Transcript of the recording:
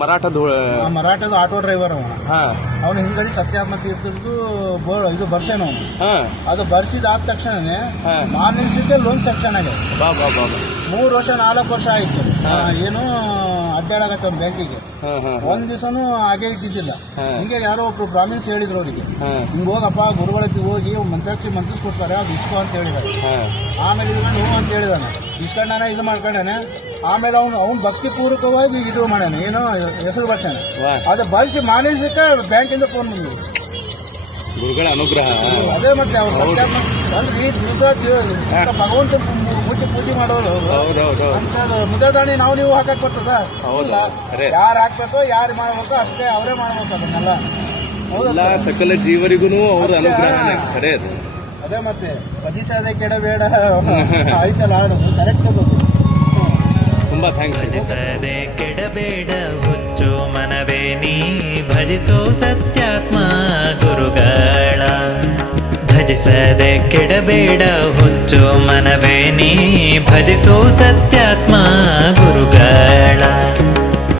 ಮರಾಠದ auto driver ಅವನು. ಅವನು ಹಿಂಗಡಿ ಸತ್ಯಾತ್ಮ ತೀರ್ಥದ್ದು ಇದು ಬರ್ಸೇನು ಅವನು. ಅದು ಬರ್ಸಿದಾದ ತಕ್ಷಣನೇ ಮಾರ್ನಿಂಗ್ ಲೋನ್ ಸೆಕ್ಷನ್ ಆಗಿದೆ. 3 ವರ್ಷ 4 ವರ್ಷ ಆಯ್ತು. ಏನು ಅಡ್ಡಾಡಕತ್ತ ಒಂದು ಬ್ಯಾಂಕಿಗೆ. ಒಂದ್ ದಿವಸನು ಹಾಗೆ ಇದ್ದಿದ್ದಿಲ್ಲ. ಹಿಂಗೆ ಯಾರೋ ಒಬ್ರು ಬ್ರಾಹ್ಮಿನ್ಸ್ ಹೇಳಿದ್ರು ಅವರಿಗೆ, ಹಿಂಗ್ ಹೋಗಪ್ಪ ಗುರುಗಳಕ್ಕೆ ಹೋಗಿ ಮಂತ್ರಿಸ್ಕೊಡ್ತಾರೆ, ಅದು ಇಸ್ಕೋ ಅಂತ ಹೇಳಿದಾರೆ. ಆಮೇಲೆ ಇದ್ಕೊಂಡು ಹ್ಞೂ ಅಂತ ಹೇಳಿದಾನೆ, ಇಸ್ಕೊಂಡಾನೆ, ಇದು ಮಾಡ್ಕೊಂಡಾನೆ. ಆಮೇಲೆ ಅವ್ನು ಭಕ್ತಿ ಪೂರ್ವಕವಾಗಿ ಇದು ಮಾಡ್ಯಾನೆ, ಏನೋ ಹೆಸರು ಬರ್ಸಾನೆ. ಅದು ಬರ್ಸಿ ಮಾನಿಸಕ್ಕೆ ಬ್ಯಾಂಕಿಂದ ಫೋನ್ ಬಂದಿದೆ. ಗುರುಗಳ ಅನುಗ್ರಹ. ಅದೇ ಮತ್ತೆ ಅವ್ರು ಸತ್ಯಾತ್ಮ ಅಲ್ರಿ, ದಿವಸ ಭಗವಂತ ಪೂಜೆ ಮಾಡೋರು ಅಂತದ್ದು ಮುದ್ದದಾಣಿ ನೀವು ಹಾಕಕ್ ಬರ್ತದ? ಯಾರು ಹಾಕ್ಬೇಕೋ ಯಾರು ಮಾಡ್ಬೇಕೋ ಅಷ್ಟೇ ಅವರೇ ಮಾಡ್ಬೇಕು ಅದನ್ನೆಲ್ಲ. ಹೌದಲ್ಲ, ಸಕಲ ಜೀವರಿಗೂ ಅವ್ರ ಅನುಗ್ರಹ. ಅದೇ ಮತ್ತೆ ಭಜಿಸದೆ ಕೆಡಬೇಡ ಆಯ್ತಲ್ಲ, ಹಾಡು ಕರೆಕ್ಟ್ ಅದು. ತುಂಬಾ ಥ್ಯಾಂಕ್ಸ್. ಭಜಿಸದೆ ಕೆಡಬೇಡ ಹುಚ್ಚು ಮನವೇ ನೀ ಭಜಿಸೋ ಸತ್ಯಾತ್ಮ ಗುರುಗಳ. ಭಜಿಸದೆ ಕೆಡಬೇಡ ಹುಚ್ಚು ಮನವೇ ನೀ ಭಜಿಸೋ ಸತ್ಯಾತ್ಮ